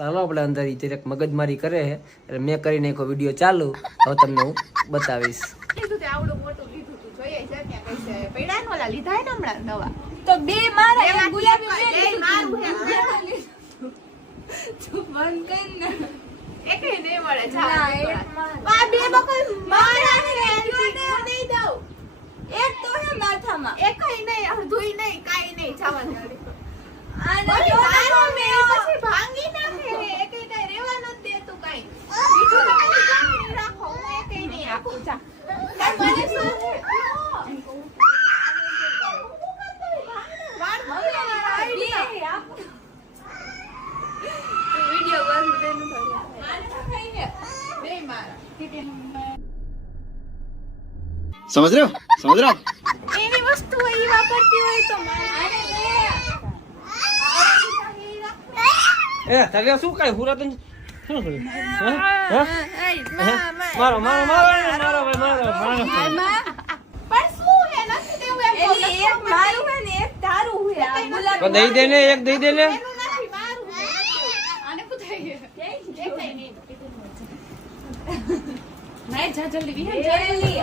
ચાલો આપણે અંદર જરાક મગજમારી કરે છે એટલે મેં કરીને એક વિડીયો ચાલુ હવે તમને હું બતાવીશ. આવડું મોટું લીધું તું જોઈએ છે ત્યાં કઈ છે પૈડા નો લીધા હે ને હમણાં નવા તો બે મારા એક ગુલાબી એક મારું તું બંધ કર ને એક નહીં મળે ના, એક આ બે બકલ મારા હે નહીં દઉં એક તો હે માથામાં એકઈ નહીં અડધુંય નહીં કાઈ નહીં જવા દે આને ઓલી જો મારો તમે મેં પછી ભાંગી નાખે હે એકઈ કાઈ રેવા નથી દેતું કાઈ બીજું તો ખાલી જાણી રાખો હું એકઈ નહીં આપું જા મને શું છે વિડિયો બંધ દેનું થોડી મારે તો ખાઈને નહીં મારા समझ रहे हो એની વસ્તુ હોય ઈ વાપરતી હોય તો એ તારે શું કાઈ હુરા તને શું કર્યું? મારો મારો મારો મારો મારો મારો પણ શું હે નથી દેવું એમ કહું. એલી એક મારું હે ને એક તારું હે આ ગુલાબી તો દઈ દે ને એક દઈ દે ને એનું નથી મારું હે. આને પૂછાય એકઈ નહીં નહીં જા જલ્દી વિહાર જલ્દી